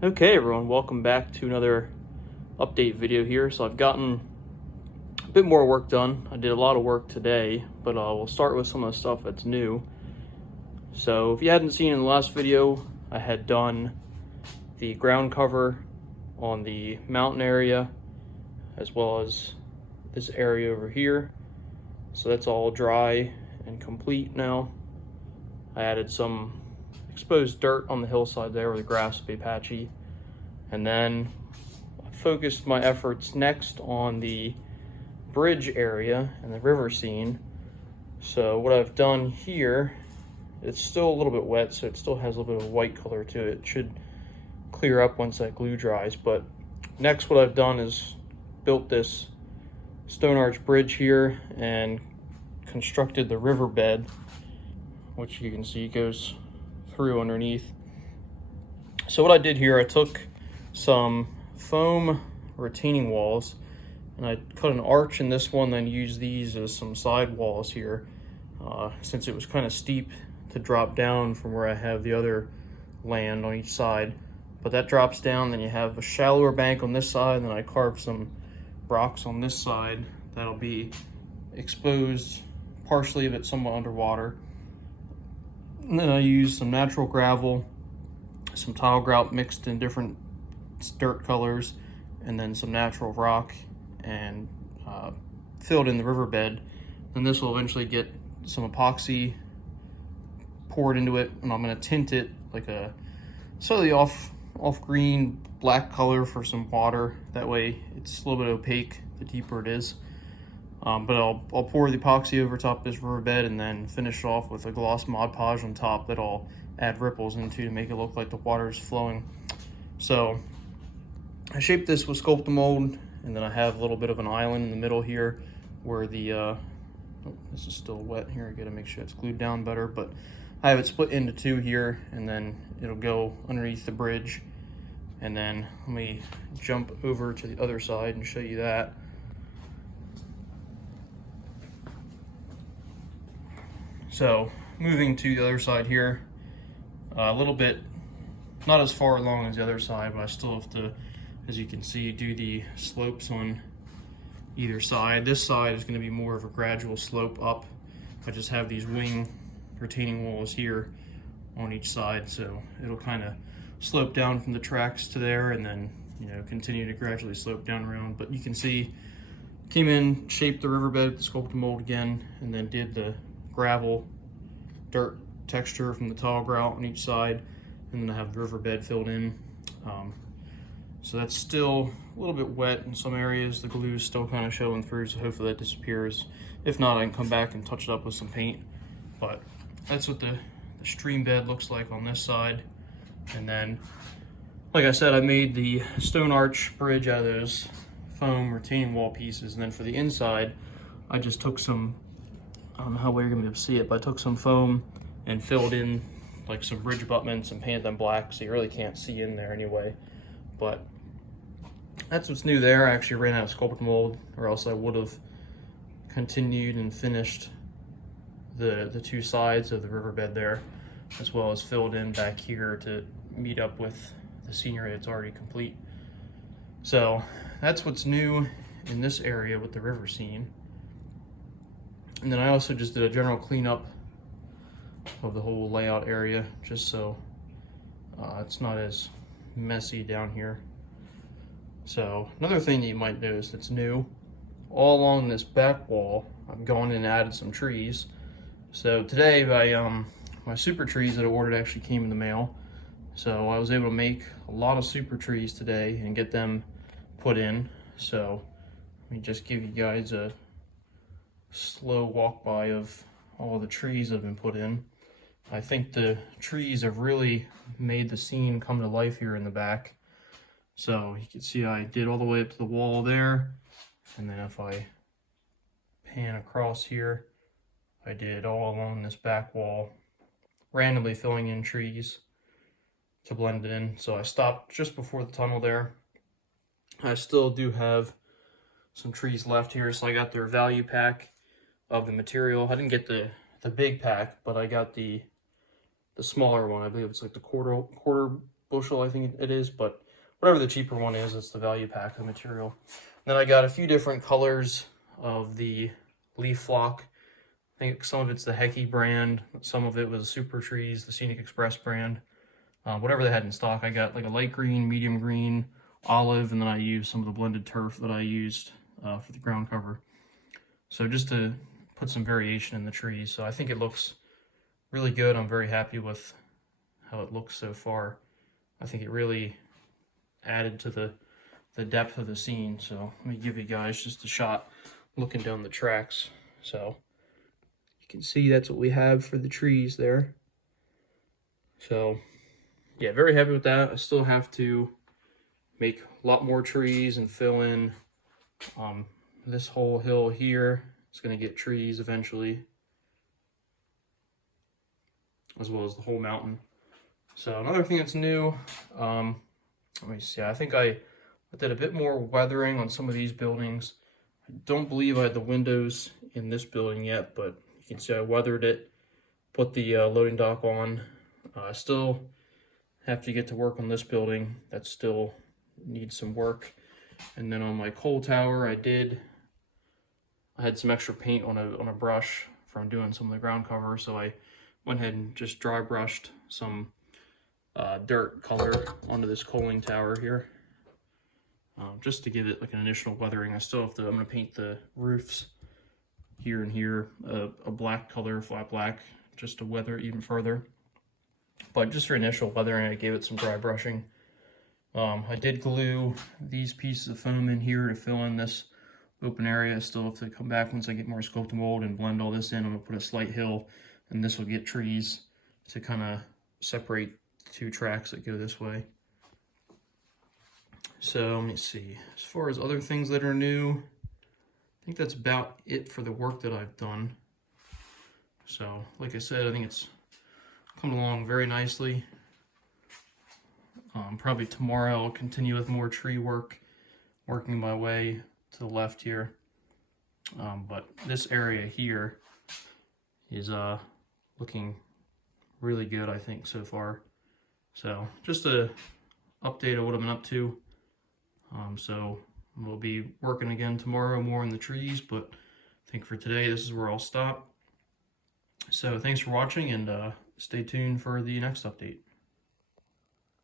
Okay everyone, welcome back to another update video here. So I've gotten a bit more work done. I did a lot of work today, but we'll start with some of the stuff that's new. So if you hadn't seen in the last video, I had done the ground cover on the mountain area as well as this area over here. So that's all dry and complete now. I added some exposed dirt on the hillside there where the grass will be patchy. And then I focused my efforts next on the bridge area and the river scene. So what I've done here, it's still a little bit wet, so it still has a little bit of a white color to it. It should clear up once that glue dries. But next what I've done is built this stone arch bridge here and constructed the riverbed, which you can see goes through underneath. So what I did here, I took some foam retaining walls and I cut an arch in this one, then used these as some side walls here, since it was kind of steep to drop down from where I have the other land on each side. But that drops down, then you have a shallower bank on this side, and then I carved some rocks on this side that'll be exposed partially but somewhat underwater. And then I used some natural gravel, some tile grout mixed in different dirt colors, and then some natural rock, and filled in the riverbed. And this will eventually get some epoxy poured into it, and I'm going to tint it like a slightly off green black color for some water. That way it's a little bit opaque the deeper it is. But I'll pour the epoxy over top this riverbed and then finish off with a gloss Mod Podge on top that I'll add ripples into to make it look like the water is flowing. So I shaped this with Sculpt-A-Mold, and then I have a little bit of an island in the middle here where the oh, this is still wet here. I gotta make sure it's glued down better, but I have it split into two here, and then it'll go underneath the bridge. And then let me jump over to the other side and show you that. So moving to the other side here, a little bit, not as far along as the other side, but I still have to, as you can see, do the slopes on either side. This side is going to be more of a gradual slope up. I just have these wing retaining walls here on each side, so it'll kind of slope down from the tracks to there, and then, you know, continue to gradually slope down around. But you can see, came in, shaped the riverbed with the Sculpt-A-Mold again, and then did the gravel dirt texture from the tile grout on each side, and then I have the riverbed filled in. So that's still a little bit wet in some areas. The glue is still kind of showing through, so hopefully that disappears. If not, I can come back and touch it up with some paint. But that's what the stream bed looks like on this side. And then, like I said, I made the stone arch bridge out of those foam retaining wall pieces. And then for the inside, I just took some, I don't know how well you're gonna be able to see it, but I took some foam and filled in like some bridge abutments and painted them black, so you really can't see in there anyway. But that's what's new there. I actually ran out of Sculpt-A-Mold, or else I would have continued and finished the two sides of the riverbed there, as well as filled in back here to meet up with the scenery that's already complete. So that's what's new in this area with the river scene. And then I also just did a general cleanup of the whole layout area, just so it's not as messy down here. So another thing that you might notice that's new, all along this back wall, I've gone in and added some trees. So today, my SuperTrees that I ordered actually came in the mail. So I was able to make a lot of SuperTrees today and get them put in. So let me just give you guys a slow walk by of all the trees that have been put in. I think the trees have really made the scene come to life here in the back. So you can see I did all the way up to the wall there, and then if I pan across here, I did all along this back wall, randomly filling in trees to blend it in. So I stopped just before the tunnel there. I still do have some trees left here, so I got their value pack of the material. I didn't get the big pack, but I got the smaller one. I believe it's like the quarter bushel, I think it is, but whatever the cheaper one is, it's the value pack of the material. Then I got a few different colors of the leaf flock. I think some of it's the Hecky brand, some of it was SuperTrees, the Scenic Express brand. Whatever they had in stock, I got like a light green, medium green, olive, and then I used some of the blended turf that I used for the ground cover. So just to put some variation in the trees. So I think it looks really good. I'm very happy with how it looks so far. I think it really added to the depth of the scene. So let me give you guys just a shot looking down the tracks. So you can see that's what we have for the trees there. So yeah, very happy with that. I still have to make a lot more trees and fill in this whole hill here. It's going to get trees eventually, as well as the whole mountain. So another thing that's new, let me see, I think I did a bit more weathering on some of these buildings. I don't believe I had the windows in this building yet, but you can see I weathered it, put the loading dock on. I still have to get to work on this building. That still needs some work. And then on my coal tower, I had some extra paint on a brush from doing some of the ground cover, so I went ahead and just dry brushed some dirt color onto this coaling tower here, just to give it like an initial weathering. I still have to, I'm going to paint the roofs here and here a black color, flat black, just to weather it even further. But just for initial weathering, I gave it some dry brushing. I did glue these pieces of foam in here to fill in this open area. I still have to come back once I get more sculpt and mold and blend all this in. I'm going to put a slight hill, and this will get trees to kind of separate the two tracks that go this way. So let me see. As far as other things that are new, I think that's about it for the work that I've done. So like I said, I think it's coming along very nicely. Probably tomorrow I'll continue with more tree work, working my way to the left here. But this area here is looking really good, I think, so far. So just a update of what I've been up to. So we'll be working again tomorrow more on the trees, but I think for today this is where I'll stop. So thanks for watching, and stay tuned for the next update.